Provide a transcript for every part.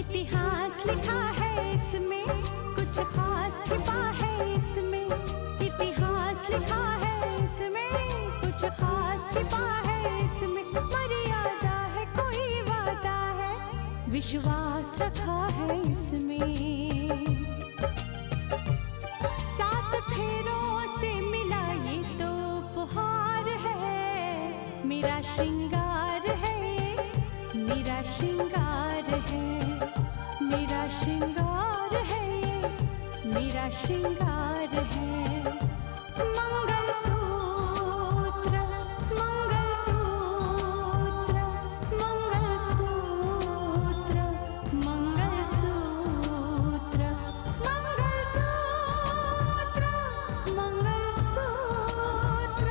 इतिहास लिखा है इसमें, कुछ खास छिपा है इसमें। इतिहास लिखा है इसमें, कुछ खास छिपा है इसमें। मर्यादा है, कोई वादा है, विश्वास रखा है इसमें। सात फेरों से मिला ये तो उपहार है, मेरा श्रृंगार है, मेरा श्रृंगार है, मेरा श्रृंगार है, मेरा श्रृंगार है। मंगलसूत्र, मंगलसूत्र, मंगलसूत्र, मंगलसूत्र, मंगलसूत्र, मंगलसूत्र,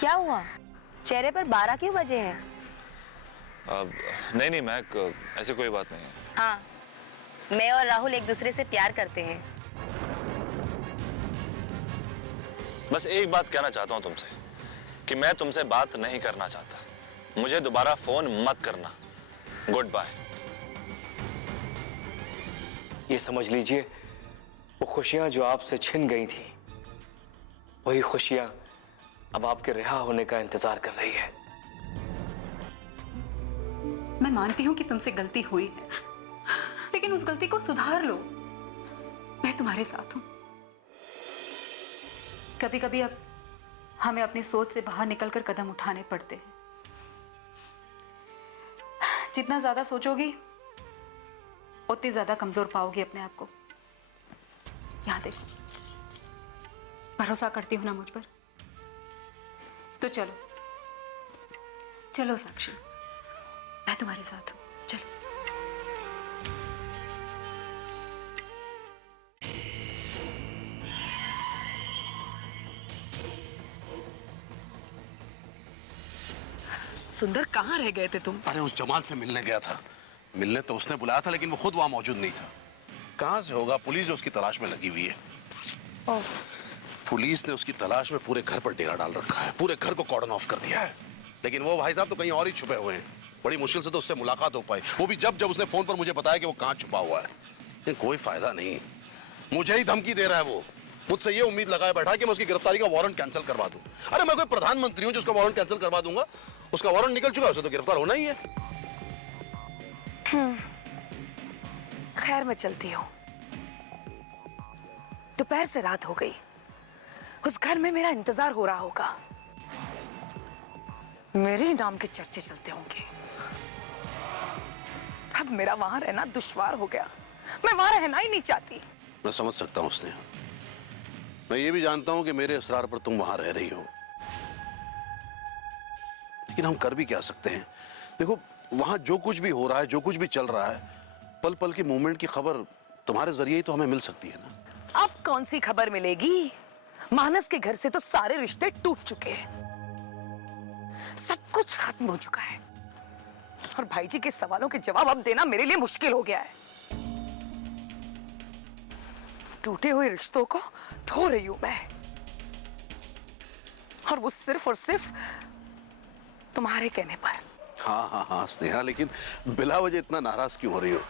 क्या हुआ? चेहरे पर 12 क्यों बजे हैं? नहीं महक, ऐसी कोई बात नहीं है। हाँ, मैं और राहुल एक दूसरे से प्यार करते हैं। बस एक बात कहना चाहता हूँ तुमसे कि मैं तुमसे बात नहीं करना चाहता। मुझे दोबारा फोन मत करना। Good bye. ये समझ लीजिए, वो खुशियां जो आपसे छिन गई थी, वही खुशियां अब आपके रिहा होने का इंतजार कर रही है। मैं मानती हूं कि तुमसे गलती हुई है, लेकिन उस गलती को सुधार लो। मैं तुम्हारे साथ हूं। कभी कभी अब हमें अपनी सोच से बाहर निकलकर कदम उठाने पड़ते हैं। जितना ज्यादा सोचोगी उतनी ज्यादा कमजोर पाओगी अपने आप को। यहां देखो, भरोसा करती हो ना मुझ पर? तो चलो चलो साक्षी, मैं तुम्हारे साथ हूं। चलो। सुंदर, कहाँ रह गए थे तुम? अरे उस जमाल से मिलने गया था। मिलने तो उसने बुलाया था, लेकिन वो खुद वहां मौजूद नहीं था। कहां से होगा? पुलिस उसकी तलाश में लगी हुई है। पुलिस ने उसकी तलाश में पूरे घर पर डेरा डाल रखा है, पूरे घर को कॉर्डन ऑफ कर दिया है। लेकिन वो भाई साहब तो कहीं और ही छुपे हुए हैं। बड़ी मुश्किल से तो उससे मुलाकात हो पाई, वो भी जब उसने फोन पर मुझे बताया कि वो कहां छुपा हुआ है। लेकिन कोई फायदा नहीं, मुझे ही धमकी दे रहा है वो। मुझसे ये उम्मीद लगाए बैठा कि मैं उसकी गिरफ्तारी का वारंट कैंसिल करवा दूं। अरे मैं कोई प्रधानमंत्री हूं जो उसका वारंट कैंसिल करवा दूंगा? उसका वारंट निकल चुका है, उसे तो गिरफ्तार होना ही है। खैर, मैं चलती हूँ। दोपहर से रात हो गई, उस घर में मेरा इंतजार हो रहा होगा। मेरे नाम के चर्चे चलते होंगे। अब मेरा वहां रहना दुश्वार हो गया। मैं वहां रहना ही नहीं चाहती। मैं समझ सकता हूँ स्नेहा। मैं ये भी जानता हूँ कि मेरे इसरार पर तुम वहां रह रही हो, लेकिन हम कर भी क्या सकते हैं? देखो, वहां जो कुछ भी हो रहा है, जो कुछ भी चल रहा है, पल पल की मूवमेंट की खबर तुम्हारे जरिए ही तो हमें मिल सकती है ना। अब कौन सी खबर मिलेगी? मानस के घर से तो सारे रिश्ते टूट चुके हैं, सब कुछ खत्म हो चुका है, और भाई जी के सवालों के जवाब अब देना मेरे लिए मुश्किल हो गया है। टूटे हुए रिश्तों को धो रही हूं मैं, और वो सिर्फ और सिर्फ तुम्हारे कहने पर। हाँ हाँ हाँ स्नेहा, लेकिन बिला वजह इतना नाराज क्यों हो रही हो?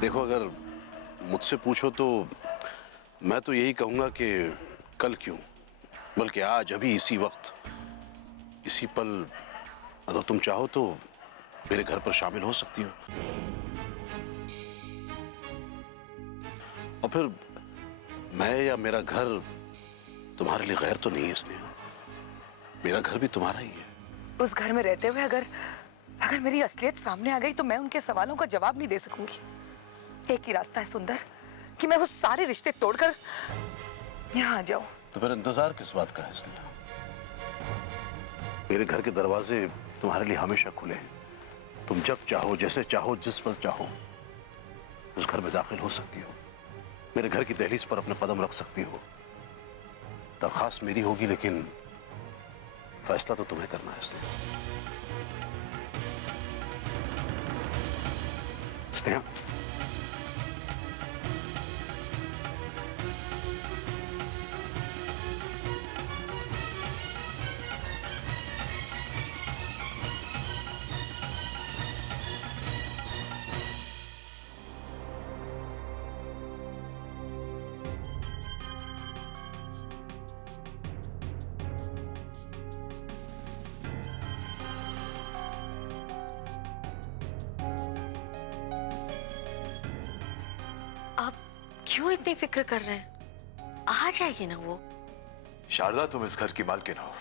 देखो, अगर मुझसे पूछो तो मैं तो यही कहूंगा कि कल क्यों, बल्कि आज, अभी, इसी वक्त, इसी पल, अगर तुम चाहो तो मेरे घर पर शामिल हो सकती हो। और फिर मैं या मेरा घर तुम्हारे लिए गैर तो नहीं है स्नेहा। मेरा घर भी तुम्हारा ही है। उस घर में रहते हुए अगर मेरी असलियत सामने आ गई तो मैं उनके सवालों का जवाब नहीं दे सकूंगी। एक ही रास्ता है सुंदर, कि मैं वो सारे रिश्ते तोड़कर यहाँ आ जाऊं। तो फिर इंतजार किस बात का है स्नेहा? मेरे घर के दरवाजे तुम्हारे लिए हमेशा खुले हैं। तुम जब चाहो, जैसे चाहो, जिस पल चाहो उस घर में दाखिल हो सकती हो। मेरे घर की दहलीज पर अपने कदम रख सकती हो। दरखास्त मेरी होगी, लेकिन फैसला तो तुम्हें करना है स्नेहा। क्यों इतनी फिक्र कर रहे हैं? आ जाएगी ना वो। शारदा, तुम इस घर की मालकिन हो।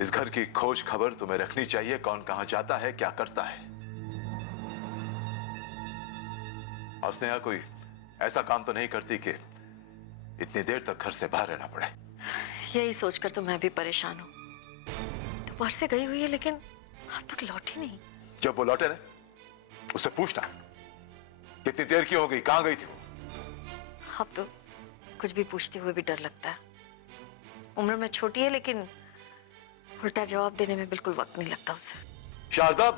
इस घर की खोज खबर तुम्हें रखनी चाहिए, कौन कहां जाता है, क्या करता है। और स्नेहा कोई ऐसा काम तो नहीं करती कि इतनी देर तक घर से बाहर रहना पड़े। यही सोचकर तो मैं भी परेशान हूँ। दोपहर से गई हुई है लेकिन अब तक लौटी नहीं। जब वो लौटे ना, उससे पूछना कितनी देर की हो गई, कहां गई थी वो। अब तो कुछ भी पूछते हुए भी डर लगता है। उम्र में छोटी है लेकिन उल्टा जवाब देने में बिल्कुल वक्त नहीं लगता उसे। शारदा,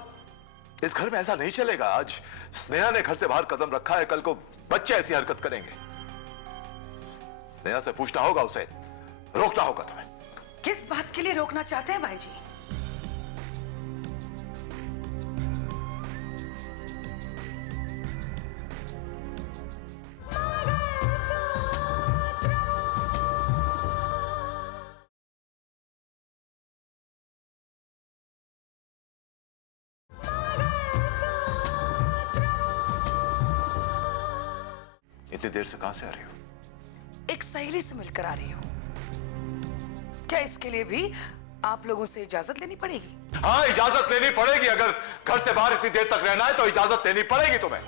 इस घर में ऐसा नहीं चलेगा। आज स्नेहा ने घर से बाहर कदम रखा है, कल को बच्चे ऐसी हरकत करेंगे। स्नेहा से पूछना होगा, उसे रोकना होगा तुम्हें। किस बात के लिए रोकना चाहते हैं भाई जी? इतनी देर से कहां से आ रही हो? एक सहेली से मिलकर आ रही हूँ। क्या इसके लिए भी आप लोगों से इजाजत लेनी पड़ेगी? हाँ, इजाजत लेनी पड़ेगी। अगर घर से बाहर इतनी देर तक रहना है तो इजाजत लेनी पड़ेगी तुम्हें।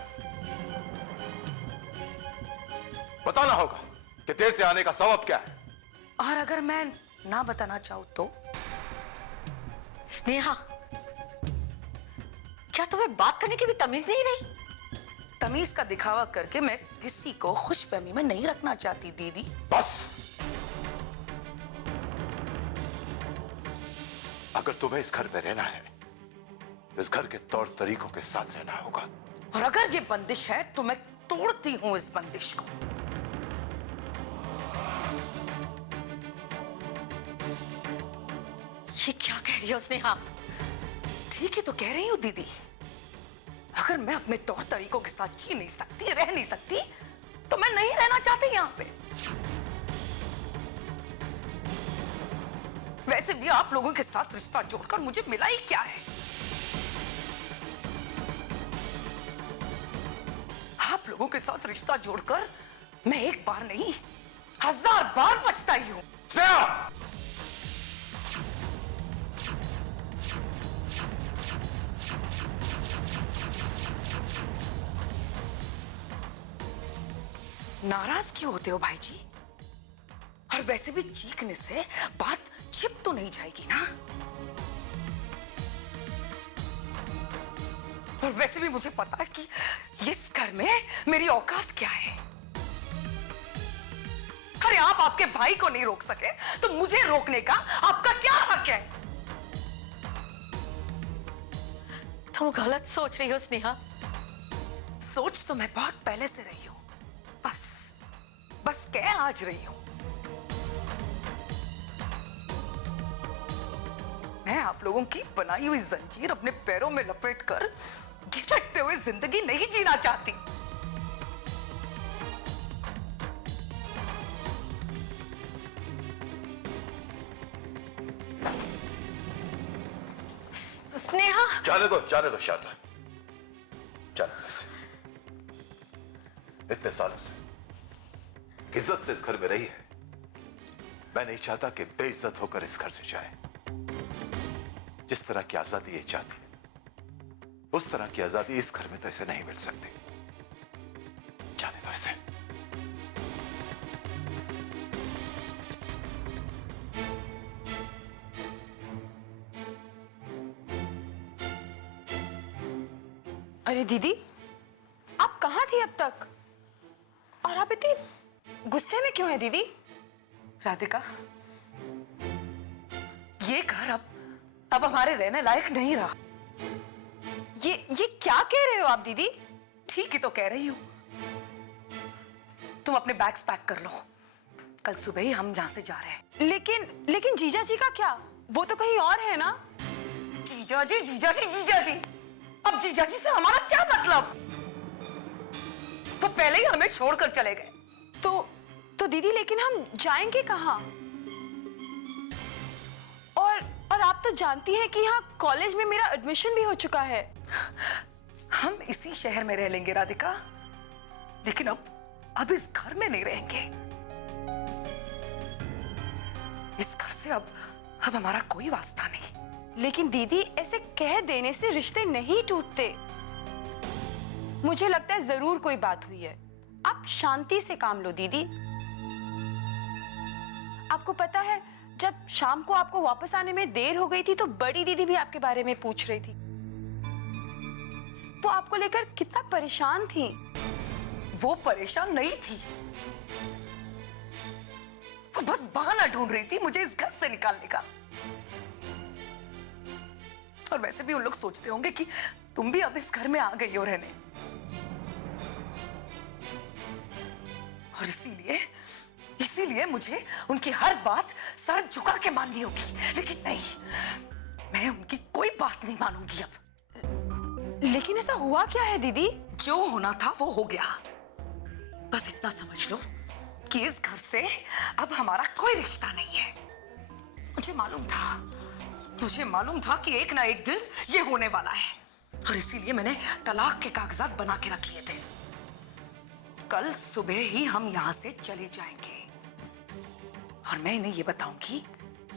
बताना होगा कि देर से आने का सबब क्या है। और अगर मैं ना बताना चाहूं तो? स्नेहा, क्या तुम्हें बात करने की भी तमीज नहीं रही? तमीज का दिखावा करके मैं किसी को खुशफहमी में नहीं रखना चाहती दीदी। बस, अगर तुम्हें इस घर में रहना है तो इस घर के तौर तरीकों के साथ रहना होगा। और अगर ये बंदिश है तो मैं तोड़ती हूं इस बंदिश को। ये क्या कह रही हो स्नेहा? ठीक ही तो कह रही हूं दीदी। अगर मैं अपने तौर तरीकों के साथ जी नहीं सकती, रह नहीं सकती, तो मैं नहीं रहना चाहती यहां पे। वैसे भी आप लोगों के साथ रिश्ता जोड़कर मुझे मिला ही क्या है? आप लोगों के साथ रिश्ता जोड़कर मैं एक बार नहीं 1000 बार पछताई हूं। स्नेहा! नाराज क्यों होते हो भाई जी? और वैसे भी चीखने से बात छिप तो नहीं जाएगी ना? और वैसे भी मुझे पता है कि इस घर में मेरी औकात क्या है। अरे आप आपके भाई को नहीं रोक सके तो मुझे रोकने का आपका क्या हक है? तुम गलत सोच रही हो स्नेहा। सोच तो मैं बहुत पहले से रही हूं। बस कह आज रही हूं। मैं आप लोगों की बनाई हुई जंजीर अपने पैरों में लपेटकर घिसटते हुए जिंदगी नहीं जीना चाहती। स्नेहा! जाने दो शारदा, जाने दो इसे। इतने सालों से इज्जत से इस घर में रही है। मैं नहीं चाहता कि बेइज्जत होकर इस घर से जाए। जिस तरह की आजादी ये चाहती है, उस तरह की आजादी इस घर में तो इसे नहीं मिल सकती। जाने दो इसे। अरे दीदी, आप कहाँ थी अब तक? और आप इतनी गुस्से में क्यों है दीदी? राधिका, ये घर अब हमारे रहने लायक नहीं रहा। ये क्या कह रहे हो आप दीदी? ठीक ही तो कह रही हूं। तुम अपने बैग्स पैक कर लो, कल सुबह ही हम यहां से जा रहे हैं। लेकिन जीजा जी का क्या? वो तो कहीं और है ना? जीजा जी, अब जीजा जी से हमारा क्या मतलब? वो पहले ही हमें छोड़कर चले गए। तो दीदी, लेकिन हम जाएंगे कहाँ? और आप तो जानती हैं कि यहाँ कॉलेज में मेरा एडमिशन भी हो चुका है। हम इसी शहर में रह लेंगे राधिका, लेकिन अब अब इस घर में नहीं रहेंगे। इस घर से अब हमारा कोई वास्ता नहीं। लेकिन दीदी, ऐसे कह देने से रिश्ते नहीं टूटते। मुझे लगता है जरूर कोई बात हुई है। आप शांति से काम लो दीदी। आपको पता है, जब शाम को आपको वापस आने में देर हो गई थी तो बड़ी दीदी भी आपके बारे में पूछ रही थी। वो आपको लेकर कितना परेशान थी। वो परेशान नहीं थी, वो बस बहाना ढूंढ रही थी मुझे इस घर से निकालने का। और वैसे भी उन लोग सोचते होंगे कि तुम भी अब इस घर में आ गई हो रहने, और इसीलिए मुझे उनकी हर बात सर झुका के माननी होगी। लेकिन नहीं, मैं उनकी कोई बात नहीं मानूंगी अब। लेकिन ऐसा हुआ क्या है दीदी? जो होना था वो हो गया। बस इतना समझ लो कि इस घर से अब हमारा कोई रिश्ता नहीं है। मुझे मालूम था कि एक ना एक दिन ये होने वाला है, और इसीलिए मैंने तलाक के कागजात बना के रख लिए थे। कल सुबह ही हम यहां से चले जाएंगे, और मैं इन्हें ये बताऊंगी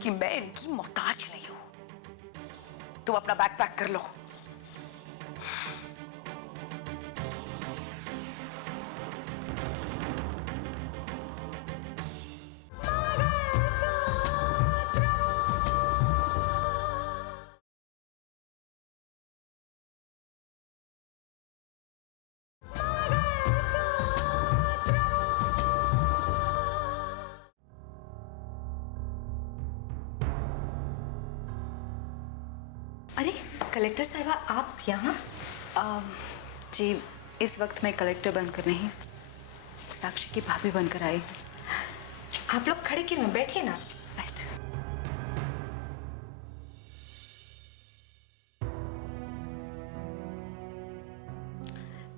कि मैं इनकी मोहताज नहीं हूं। तुम अपना बैग पैक कर लो। अरे कलेक्टर साहिबा, आप यहाँ? जी, इस वक्त मैं कलेक्टर बनकर नहीं, साक्षी की भाभी बनकर आई हूँ। आप लोग खड़े क्यों हैं? बैठिए ना। बैठ।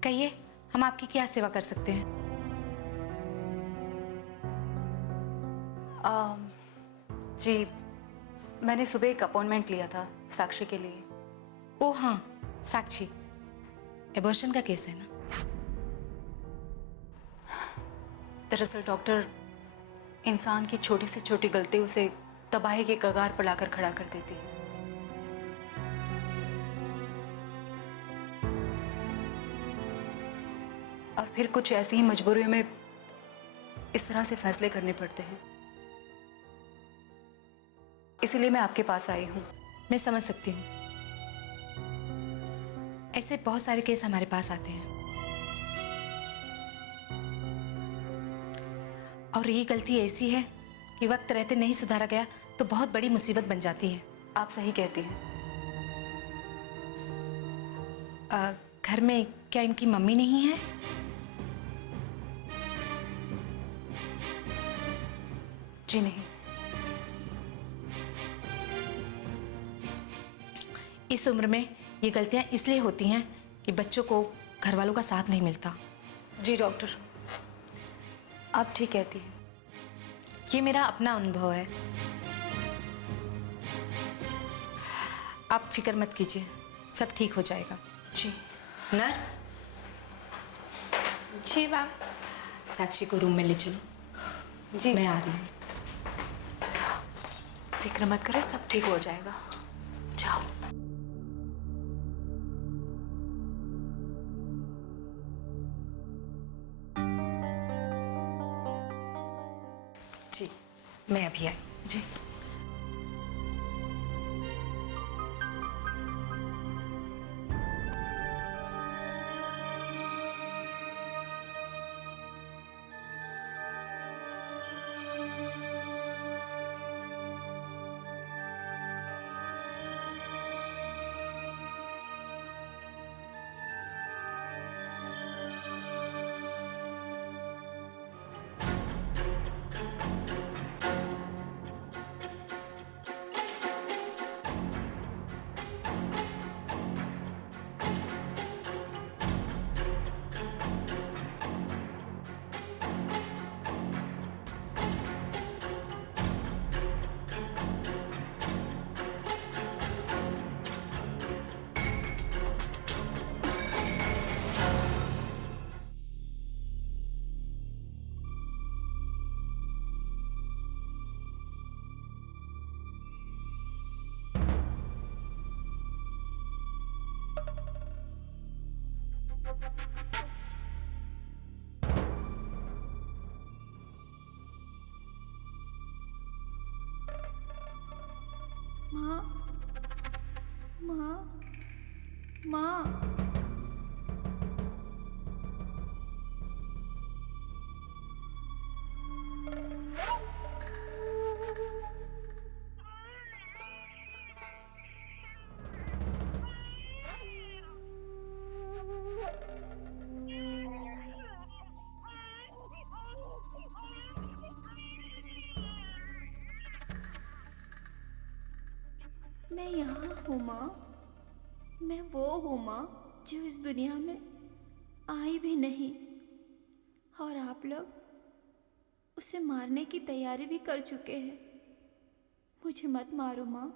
कहिए, हम आपकी क्या सेवा कर सकते हैं? जी, मैंने सुबह एक अपॉइंटमेंट लिया था साक्षी के लिए। ओ हाँ, साक्षी, एबॉर्शन का केस है ना? दरअसल डॉक्टर, इंसान की छोटी से छोटी गलती उसे तबाही के कगार पर लाकर खड़ा कर देती है। और फिर कुछ ऐसी ही मजबूरियों में इस तरह से फैसले करने पड़ते हैं। इसीलिए मैं आपके पास आई हूँ। मैं समझ सकती हूँ, ऐसे बहुत सारे केस हमारे पास आते हैं, और ये गलती ऐसी है कि वक्त रहते नहीं सुधारा गया तो बहुत बड़ी मुसीबत बन जाती है। आप सही कहती हैं। घर में क्या इनकी मम्मी नहीं है? जी नहीं। इस उम्र में ये गलतियां इसलिए होती हैं कि बच्चों को घर वालों का साथ नहीं मिलता। जी डॉक्टर, आप ठीक कहती हैं। ये मेरा अपना अनुभव है। आप फिक्र मत कीजिए, सब ठीक हो जाएगा। जी। नर्स। जी मैम। साक्षी को रूम में ले चलो। जी, मैं आ रही हूँ। फिक्र मत करो, सब ठीक हो जाएगा। जाओ। जी, मैं अभी आई। जी। माँ, माँ, माँ। मैं यहाँ हूँ माँ। मैं वो हूँ माँ जो इस दुनिया में आई भी नहीं, और आप लोग उसे मारने की तैयारी भी कर चुके हैं। मुझे मत मारो माँ।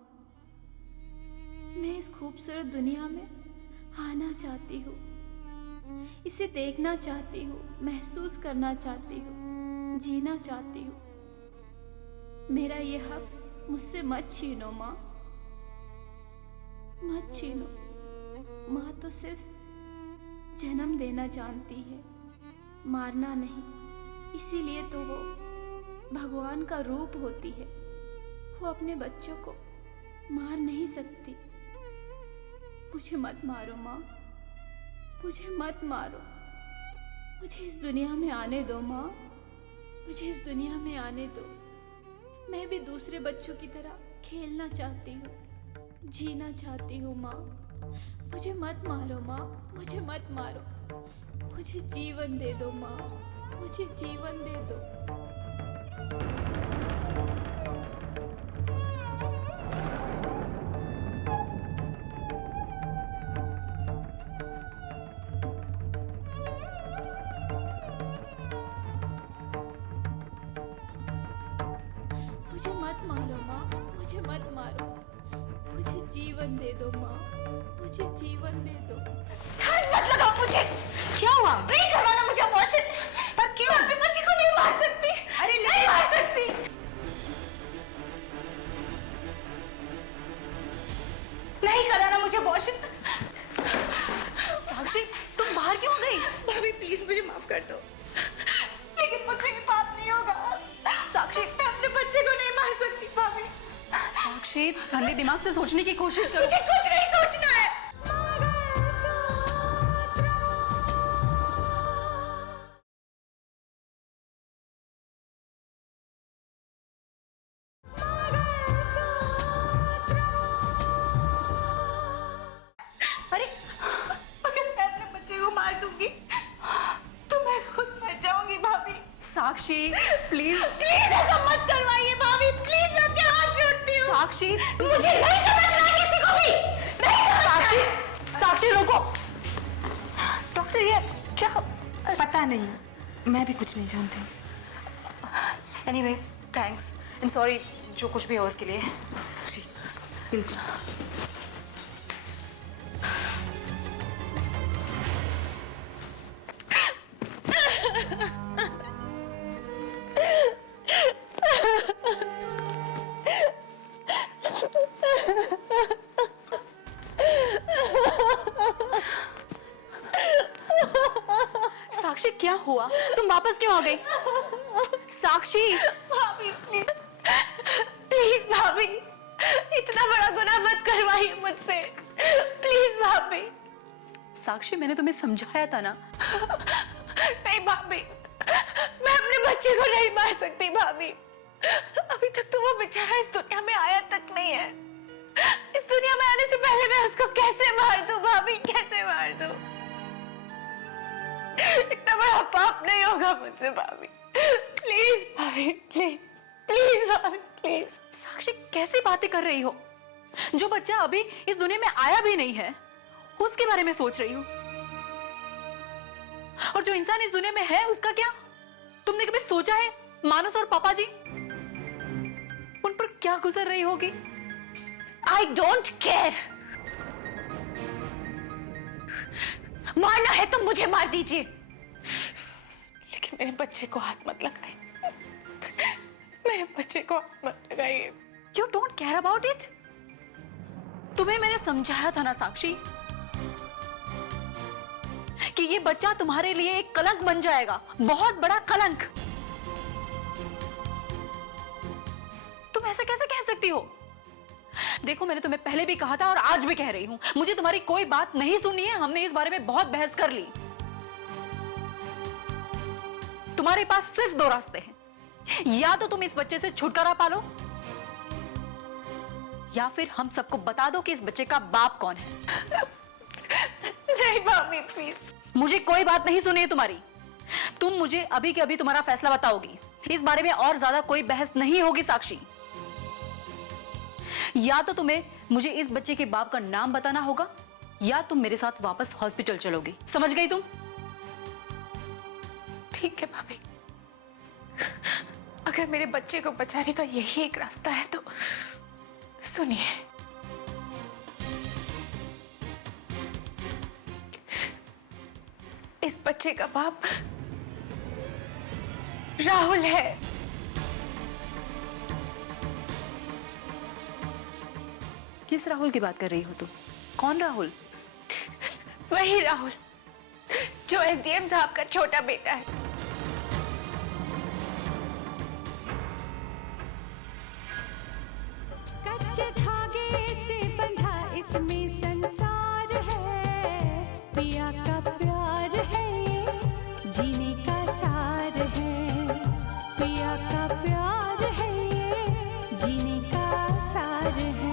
मैं इस खूबसूरत दुनिया में आना चाहती हूँ, इसे देखना चाहती हूँ, महसूस करना चाहती हूँ, जीना चाहती हूँ। मेरा ये हक मुझसे मत छीनो माँ, मत छीनो। माँ तो सिर्फ जन्म देना जानती है, मारना नहीं। इसीलिए तो वो भगवान का रूप होती है। वो अपने बच्चों को मार नहीं सकती। मुझे मत मारो माँ, मुझे मत मारो। मुझे इस दुनिया में आने दो माँ, मुझे इस दुनिया में आने दो। मैं भी दूसरे बच्चों की तरह खेलना चाहती हूँ, जीना चाहती हूँ माँ। मुझे मत मारो माँ, मुझे मत मारो। मुझे जीवन दे दो माँ, मुझे जीवन दे दो। मुझे मत मारो माँ, मुझे मत मारो। मुझे जीवन दे दो माँ, मुझे जीवन दे दो। हाथ मत लगाओ मुझे। क्या हुआ? नहीं करवाना मुझे अबॉर्शन। पर क्यों? मैं अपने बच्चे को नहीं मार सकती। अरे नहीं मार सकती। नहीं कराना मुझे अबॉर्शन। साक्षी, तुम बाहर क्यों गई? भाभी प्लीज मुझे माफ कर दो, लेकिन मुझसे ये पाप नहीं होगा। साक्षी, मैं अपने बच्चे को नहीं मार सकती भाभी। साक्षी, ठंडे दिमाग से सोचने की कोशिश करो। मुझे कुछ नहीं सोचना है। अरे अगर मैं अपने बच्चे को मार दूंगी तो मैं खुद मर जाऊंगी भाभी। साक्षी प्लीज प्लीज ऐसा मत करवाइए भाभी, प्लीज मैं आपके हाथ जोड़ती हूँ। साक्षी, मुझे नहीं समझना है किसी को भी, नहीं समझना। साक्षी, साक्षी रुको। डॉक्टर ये क्या? पता नहीं, मैं भी कुछ नहीं जानती। एनीवे, थैंक्स एंड सॉरी जो कुछ भी हो उसके लिए। जी बिल्कुल। साक्षी क्या हुआ? तुम वापस क्यों आ गई? साक्षी, भाभी प्लीज, प्लीज भाभी, इतना बड़ा गुनाह मत करवाइए मुझसे, प्लीज भाभी। साक्षी मैंने तुम्हें समझाया था ना। नहीं भाभी, मैं अपने बच्चे को नहीं मार सकती भाभी। अभी तक तो वो बेचारा इस दुनिया में आया तक नहीं है। इस दुनिया में आने से पहले मैं उसको कैसे मार दूं भाभी, कैसे मार दूं? इतना बड़ा पाप नहीं होगा मुझसे भाभी। प्लीज भाभी, प्लीज प्लीज भाभी, प्लीज। साक्षी कैसी बातें कर रही हो? जो बच्चा अभी इस दुनिया में आया भी नहीं है उसके बारे में सोच रही हो, और जो इंसान इस दुनिया में है उसका क्या? तुमने कभी सोचा है मानस और पापा जी उन पर क्या गुजर रही होगी? I don't care. मारना है तो मुझे मार दीजिए, लेकिन मेरे बच्चे को हाथ मत लगाइए। मेरे बच्चे को हाथ मत लगाइए। You don't care about it? तुम्हें मैंने समझाया था ना साक्षी कि ये बच्चा तुम्हारे लिए एक कलंक बन जाएगा, बहुत बड़ा कलंक। तुम ऐसे कैसे कह सकती हो? देखो, मैंने तुम्हें पहले भी कहा था और आज भी कह रही हूं, मुझे तुम्हारी कोई बात नहीं सुननी है। हमने इस बारे में बहुत बहस कर ली। तुम्हारे पास सिर्फ दो रास्ते हैं, या तो तुम इस बच्चे से छुटकारा पालो, या फिर हम सबको बता दो कि इस बच्चे का बाप कौन है। नहीं भाभी प्लीज। मुझे कोई बात नहीं सुनी है तुम्हारी। तुम मुझे अभी के अभी तुम्हारा फैसला बताओगी। इस बारे में और ज्यादा कोई बहस नहीं होगी साक्षी। या तो तुम्हें मुझे इस बच्चे के बाप का नाम बताना होगा, या तुम मेरे साथ वापस हॉस्पिटल चलोगी। समझ गई तुम? ठीक है भाभी, अगर मेरे बच्चे को बचाने का यही एक रास्ता है तो सुनिए। इस बच्चे का बाप राहुल है। किस राहुल की बात कर रही हो तुम? कौन राहुल? वही राहुल जो एसडीएम साहब का छोटा बेटा है। कच्चे धागे से बंधा इसमें संसार है, पिया का प्यार है ये जीने का सार है, पिया का प्यार है ये जीने का सार है।